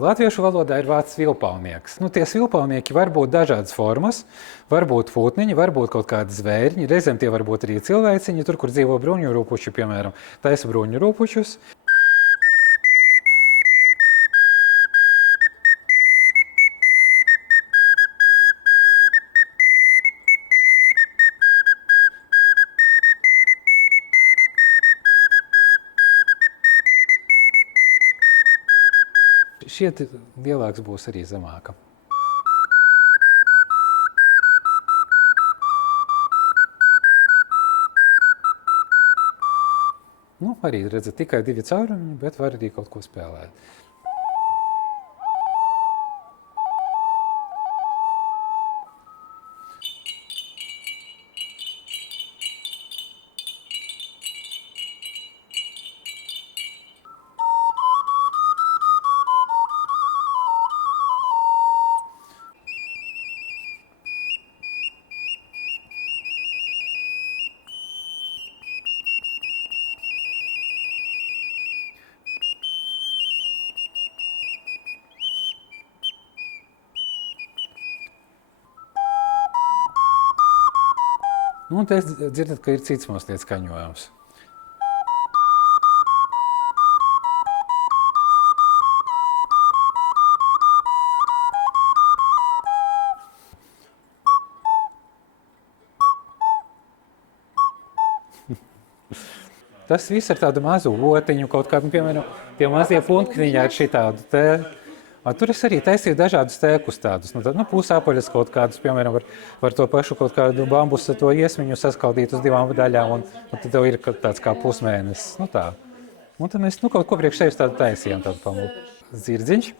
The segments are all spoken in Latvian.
latviešu valodā ir vārds svilpalnieks. Tie svilpalnieki var būt dažādas formas, var būt putniņi, var būt kaut kādi zvērņi, reizēm tie var būt arī cilvēciņi, tur, kur dzīvo bruņurūpuči, piemēram, taisa bruņurūpučus. Šiet lielāks būs arī zemāka. Arī redzat tikai 2 caurumi, bet var arī kaut ko spēlēt. Te jūs dzirdat, ka ir cits mazliet skaņojums. Tas viss ar tādu mazu otiņu, kaut kādu, piemēram, tie mazie punktiņi ar šitādu te. Tur es arī taisīju dažādus tēkus tādus, pusāpoļus kaut kādus, piemēram, var to pašu kaut kādu bambusa to iesmiņu saskaldīt uz 2 daļām, un tad tev ir tāds kā pusmēnesis, tā. Un tad mēs kaut ko priekš sevis tādu taisījām, tādu pamūku. Zirdziņš.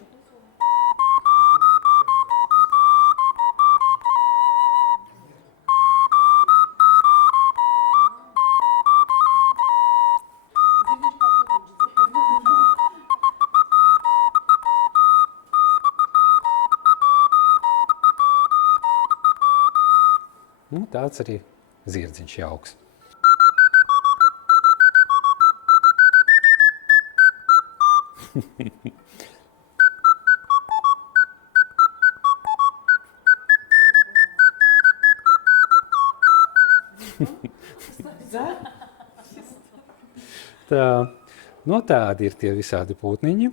Tāds arī zirdziņš jauks. Tādi ir tie visādi putniņi.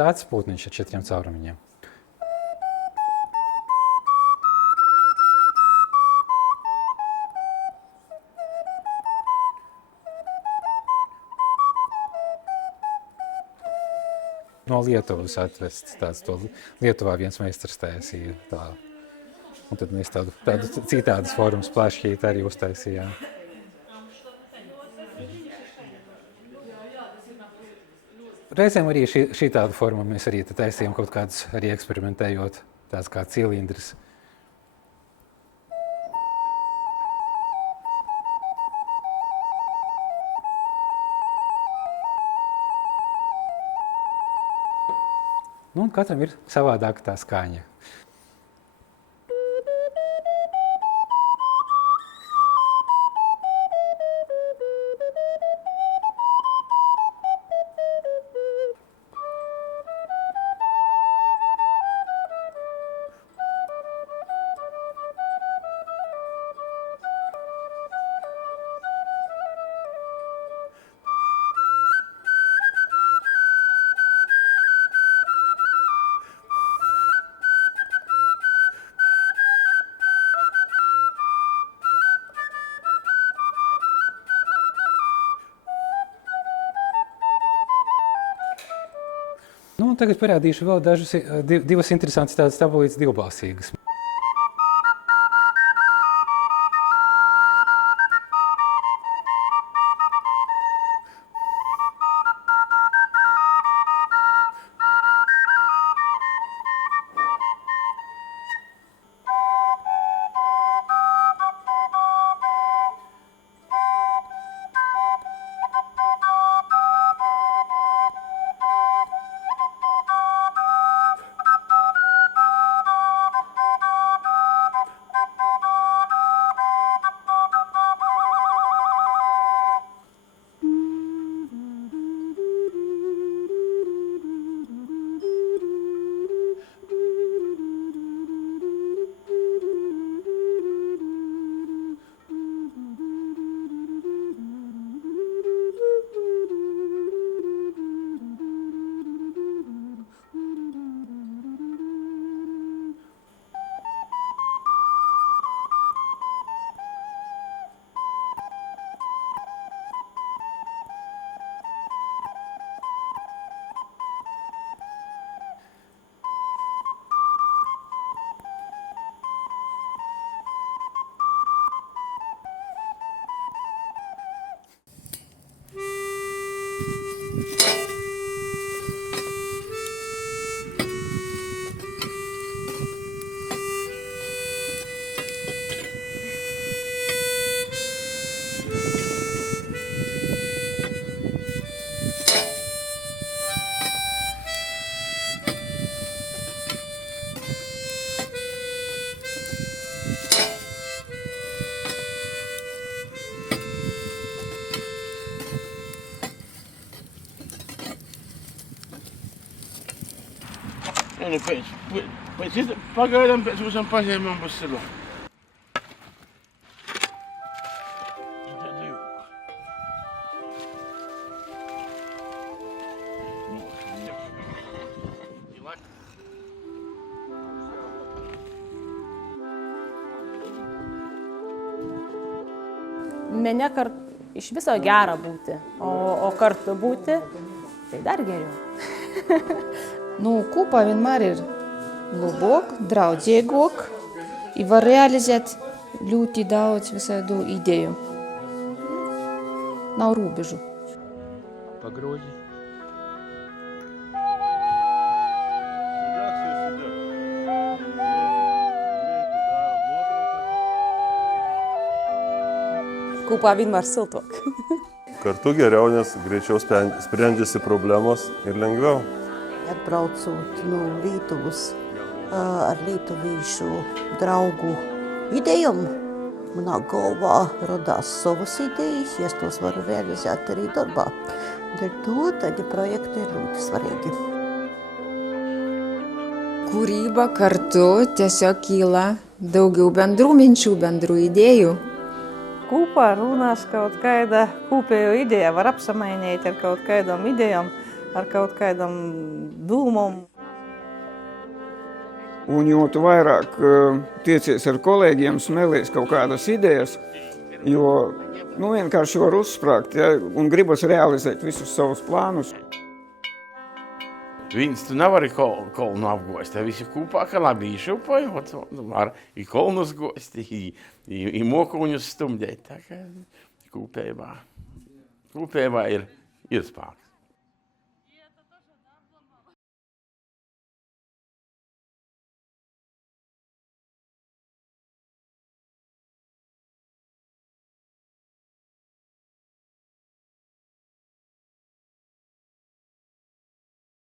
Tāds putniņš ar 4 caurumiņiem. No Lietuvas atvests tāds, to Lietuvā viens meistars taisīja tā. Un tad mēs tādu citādas formas plašķīti arī uztaisījām. Reizēm arī šī tāda forma mēs arī taisījām kaut kādus, arī eksperimentējot, tāds kā cilindrs. Un katram ir savādāka tā skaņa. Tagad parādīšu vēl divas interesantas tādas tabulītes divbalsīgas. Pagaidām pēc visam paņēmumam būs silā. Ne iš viso gera būti, o kartu būti, tai dar geriau. Kopā vienmēr ir labāk, draudzīgāk, i var realizēt ļoti daudz visādu ideju. Nav robežu. Pagrozi. Kopā vienmēr siltok. Kartu geriau, nes greičiau sprendžiasi problemos ir lengviau. Atbraucot no Lietuvas ar lietuvīšu draugu idejām, manā galvā radās savas idejas, ja es tos varu realizēt arī darbā. Dēļ to tādi projekti ir ļoti svarīgi. Kūryba kartu tiesiog kyla daugiau bendrų minčių, bendrų idėjų. Kopā runās kaut kāda kopējo ideja, var apsamainīt ar kaut kādām idejām, ar kaut kādām dūmām. Un jo tu vairāk tiecies ar kolēģiem, smēlies kaut kādas idejas, jo vienkārši var uzsprāgt, ja, un gribas realizēt visus savus plānus. Viens tu nevari kolnu apgost, ja visi kopā, ka labi išupoja, var i kolnus gost, i mokuņus stumdēt. Tā kā kopējā ir spēks.